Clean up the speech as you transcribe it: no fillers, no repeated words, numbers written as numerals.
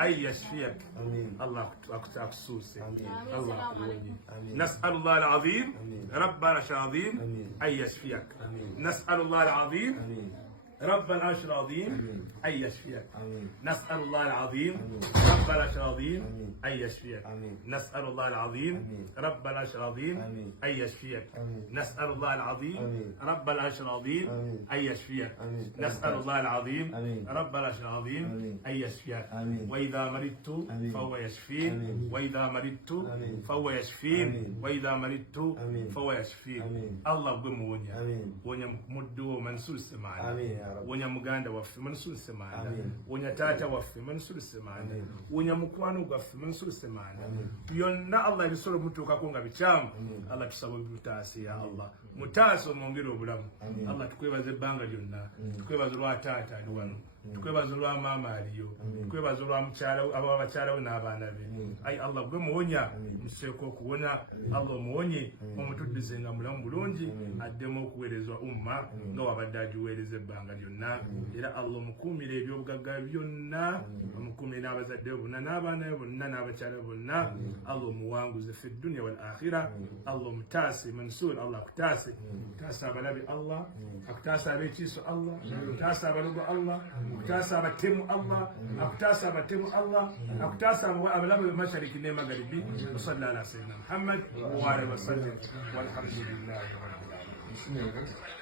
أن يشفيك الله أكسوسي الله أكوني نسأل الله العظيم رب العرش العظيم أن يشفيك نسأل الله العظيم رب العرش العظيم أن يشفيك نسأل الله العظيم رب العرش العظيم أن يشفيك نسأل الله العظيم رب العرش العظيم أن يشفيك نسأل الله العظيم رب العرش العظيم أن يشفيك نسأل الله العظيم رب العرش العظيم أن يشفيك وإذا مرضت فهو يشفين وإذا مرضت فهو يشفين وإذا مرضت فهو يشفين الله بمونيا ونيا مدو منسول سمعنا wonya muganda waffe mansuluse maana wonya taata waffe mansuluse maana wonya mukwano gwaffe mansuluse maana byonna Allah ebisolo mutuukako nga bikyamu Allah tusaba butaasi ya Allah mutaasi omwongere obulamu Allah tukwebaza ebbanga lyonna tukwebaza lwa taata ali wano tukwebaza lwa maama aliyo tukwebaza lwa mukyala abakyala we n'abaana be ayi Allah gwe muwonya museeko okuwona Allah omuwonye omutuddizenga mulamu bulungi addemu okuweerezwa umma nga wabadde agiweereza ebbanga lyonna era Allah omukuumire ebyobugagga byonna omukuumire n'abazadde bonna n'abaana be bonna n'abakyala bonna Allah omuwanguze fi dunya wal akhira Allah omutaase mansuur Allah akutaase akutaase abalabe Allah akutaase abeekiiso Allah akutaase abalogo Allah akutaase abatemu Allah akutaase abatemu Allah akutaase abalabe b'emashariki n'emagharibi sallallahu ala sayyidina Muhammad wa alihi wa sallam walhamdulillahi rabbil alamin.